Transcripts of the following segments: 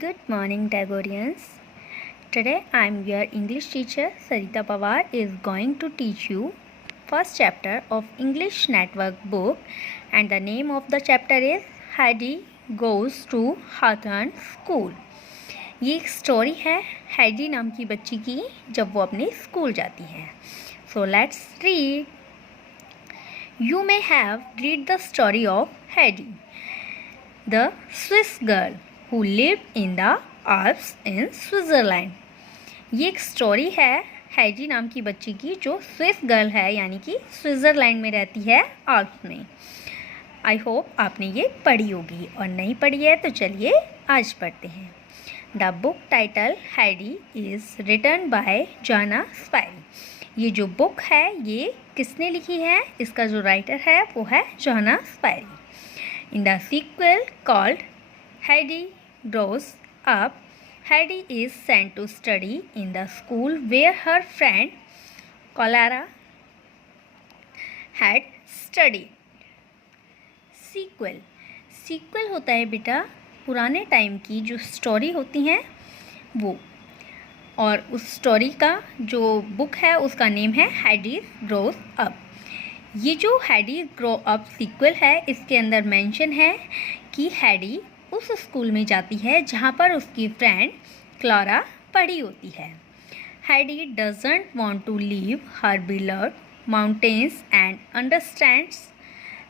Good morning, Tagorians. Today I am your English teacher Sarita Pawar is going to teach you first chapter of English Network book, and the name of the chapter is Heidi Goes to Hawthorne School. ये एक story है हैडी नाम की बच्ची की जब वो अपने स्कूल जाती है. So let's read. You may have read the story of Heidi, the Swiss girl who lived in the Alps in Switzerland. ये एक स्टोरी है हैडी नाम की बच्ची की जो स्विस गर्ल है, यानी कि स्विट्ज़रलैंड में रहती है, आल्प्स में. आई होप आपने ये पढ़ी होगी, और नहीं पढ़ी है तो चलिए आज पढ़ते हैं. The book title Heidi is written by Johanna Spyri. ये जो बुक है ये किसने लिखी है? इसका जो राइटर है वो है Johanna Spyri. In the sequel called Heidi Grows Up, Heidi is sent to study in the school where her friend Clara had studied. Sequel होता है बेटा पुराने टाइम की जो स्टोरी होती हैं वो, और उस स्टोरी का जो बुक है उसका नेम है Heidi Grows Up. ये जो Heidi Grow Up सीक्वल है इसके अंदर मेंशन है कि हैडी उस स्कूल में जाती है जहाँ पर उसकी फ्रेंड क्लारा पढ़ी होती है. Heidi doesn't want to leave her beloved mountains and understands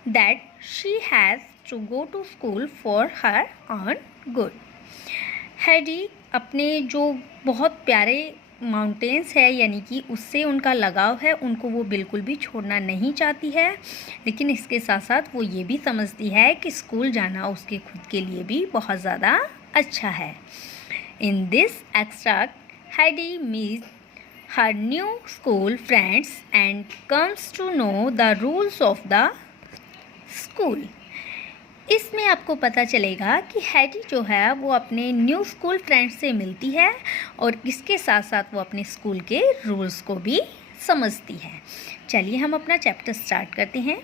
that she has to go to school for her own good. Heidi अपने जो बहुत प्यारे माउंटेन्स है यानी कि उससे उनका लगाव है, उनको वो बिल्कुल भी छोड़ना नहीं चाहती है, लेकिन इसके साथ साथ वो ये भी समझती है कि स्कूल जाना उसके खुद के लिए भी बहुत ज़्यादा अच्छा है. In this extract Heidi meet her new school friends and comes to know the rules of the school. इसमें आपको पता चलेगा कि हैडी जो है वो अपने न्यू स्कूल फ्रेंड्स से मिलती है और इसके साथ साथ वो अपने स्कूल के रूल्स को भी समझती है. चलिए हम अपना चैप्टर स्टार्ट करते हैं.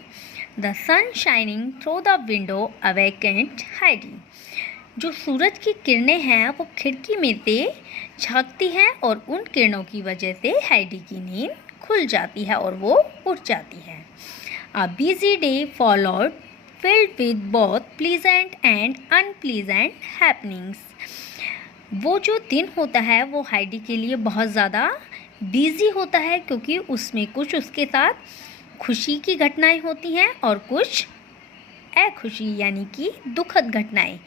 The sun shining through the window awakened Heidi. जो सूरज की किरणें हैं वो खिड़की में से झांकती हैं और उन किरणों की वजह से हैडी की नींद खुल जाती है और वो उठ जाती है. A busy day followed filled with both pleasant and unpleasant happenings. वो जो दिन होता है वो हैडी के लिए बहुत ज़्यादा बिजी होता है क्योंकि उसमें कुछ उसके साथ खुशी की घटनाएं होती हैं और कुछ अखुशी यानी कि दुखद घटनाएं.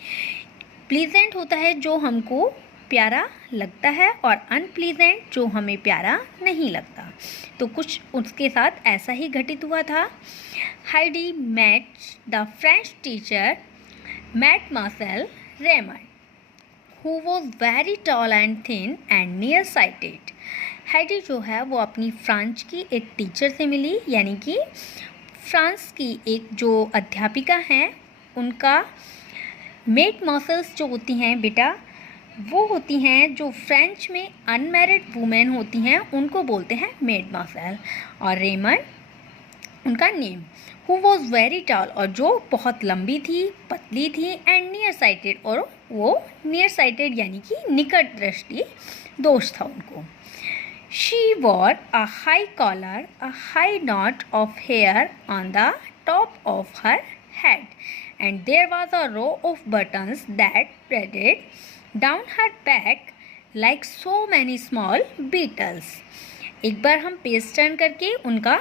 प्लीजेंट होता है जो हमको प्यारा लगता है और अनप्लीजेंट जो हमें प्यारा नहीं लगता. तो कुछ उसके साथ ऐसा ही घटित हुआ था. Heidi met the French teacher Matt Marcel Raymond who was very tall and thin and near sighted. Heidi जो है वो अपनी फ्रांस की एक टीचर से मिली, यानी कि फ्रांस की एक जो अध्यापिका हैं उनका मेट मार्सेल्स जो होती हैं बेटा वो होती हैं जो फ्रेंच में अनमैरिड वुमेन होती हैं उनको बोलते हैं मेड मार्सेल. और रेमंड उनका name. Who was very toll और जो बहुत लंबी थी, पतली थी, एंड नियर साइटेड और वो नियर साइटेड यानी कि निकट दृष्टि दोष था उनको. She wore a high collar a high knot of hair on the top of her head and there was a row of buttons that spreaded down her back like so many small beetles. एक बार हम page turn करके उनका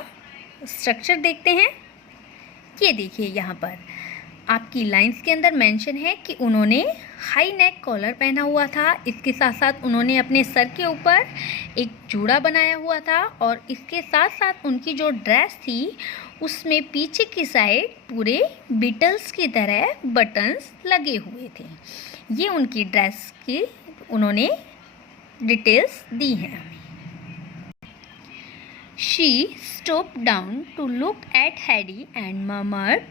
structure देखते हैं. ये देखिए यहाँ पर आपकी लाइंस के अंदर मेंशन है कि उन्होंने हाई नेक कॉलर पहना हुआ था, इसके साथ साथ उन्होंने अपने सर के ऊपर एक जूड़ा बनाया हुआ था और इसके साथ साथ उनकी जो ड्रेस थी उसमें पीछे की साइड पूरे बीटल्स की तरह बटन्स लगे हुए थे. ये उनकी ड्रेस की उन्होंने डिटेल्स दी हैं. She stooped down to look at Heidi and murmured,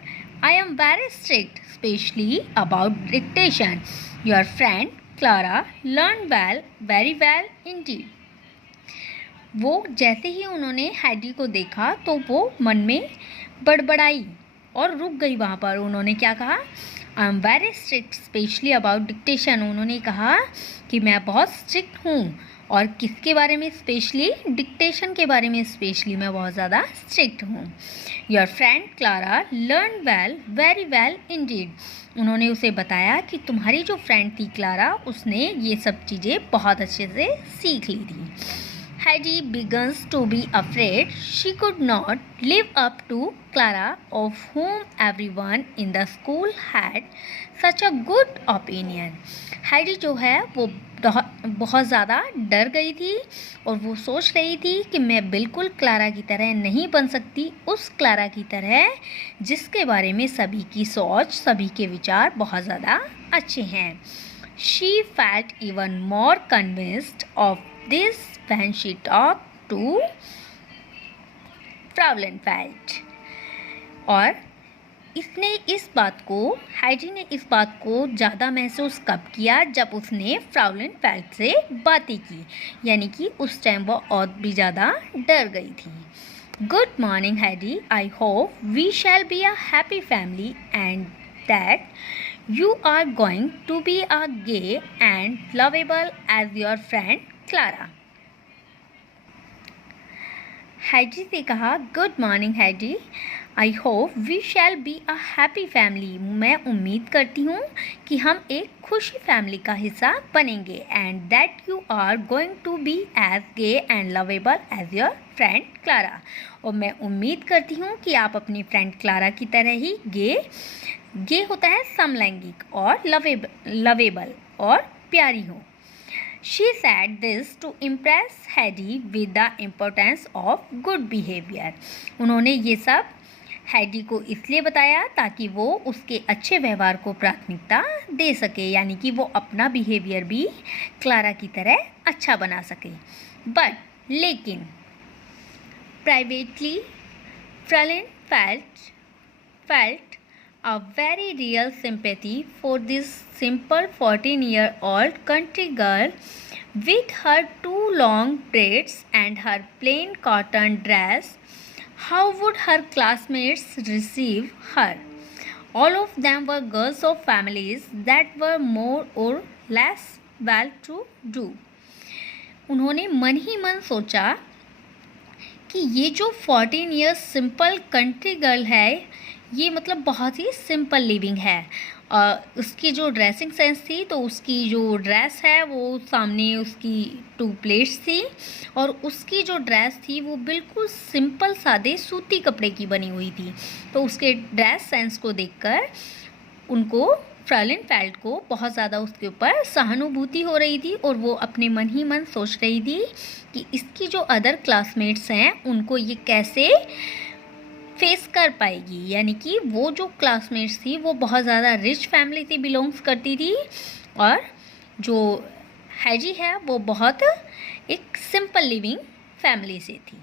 I am very strict, especially about dictation. Your friend Clara learned well, very well indeed. वो जैसे ही उन्होंने हैडी को देखा तो वो मन में बड़बड़ाई और रुक गई वहाँ पर. उन्होंने क्या कहा? I am very strict specially about dictation. उन्होंने कहा कि मैं बहुत स्ट्रिक्ट हूँ और किसके बारे में स्पेशली, डिक्टेशन के बारे में स्पेशली मैं बहुत ज़्यादा स्ट्रिक्ट हूँ। Your friend Clara learn well, very well Indeed. उन्होंने उसे बताया कि तुम्हारी जो फ्रेंड थी क्लारा, उसने ये सब चीज़ें बहुत अच्छे से सीख ली थी। Heidi begins to be afraid she could not live up to Clara, of whom everyone in the school had such a good opinion. Heidi जो है वो बहुत ज़्यादा डर गई थी और वो सोच रही थी कि मैं बिल्कुल क्लारा की तरह नहीं बन सकती, उस क्लारा की तरह जिसके बारे में सभी की सोच, सभी के विचार बहुत ज़्यादा अच्छे हैं। She felt even more convinced of this when she talked to Frauenfeld. और हाइडी ने इस बात को ज़्यादा महसूस कब किया, जब उसने फ्राउलेनफेल्ड से बातें की, यानी कि उस टाइम वो और भी ज़्यादा डर गई थी। Good morning Heidi, I hope we shall be a happy family and that you are going to be a gay and lovable as your friend Clara. Heidi ने कहा, good morning Heidi, I hope we shall be a happy family. मैं उम्मीद करती हूँ कि हम एक खुशी फैमिली का हिस्सा बनेंगे। And that you are going to be as gay and lovable as your friend Clara. और मैं उम्मीद करती हूँ कि आप अपनी फ्रेंड क्लारा की तरह ही गे होता है समलैंगिक और लवेबल और प्यारी हो। She said this to impress Heidi with the importance of good behavior. उन्होंने ये सब हैडी को इसलिए बताया ताकि वो उसके अच्छे व्यवहार को प्राथमिकता दे सके, यानी कि वो अपना बिहेवियर भी क्लारा की तरह अच्छा बना सके। लेकिन privately Frauenfeld felt a very real sympathy for this simple 14-year-old country girl with her two long braids and her plain cotton dress. How would her classmates receive her? All of them were girls of families that were more or less well-to-do. उन्होंने मन ही मन सोचा कि ये जो 14 years simple country girl है, ये मतलब बहुत ही सिंपल लिविंग है। उसकी जो ड्रेसिंग सेंस थी, तो उसकी जो ड्रेस है वो सामने उसकी 2 प्लेट्स थी और उसकी जो ड्रेस थी वो बिल्कुल सिंपल सादे सूती कपड़े की बनी हुई थी। तो उसके ड्रेस सेंस को देखकर उनको फ्राउलेनफेल्ड को बहुत ज़्यादा उसके ऊपर सहानुभूति हो रही थी और वो अपने मन ही मन सोच रही थी कि इसकी जो अदर क्लासमेट्स हैं उनको ये कैसे फेस कर पाएगी। यानी कि वो जो क्लासमेट्स थी वो बहुत ज़्यादा रिच फैमिली से बिलोंग्स करती थी और जो हैजी है वो बहुत एक सिंपल लिविंग फैमिली से थी।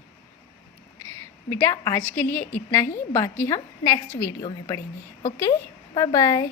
बेटा आज के लिए इतना ही, बाकी हम नेक्स्ट वीडियो में पढ़ेंगे। Okay, bye bye.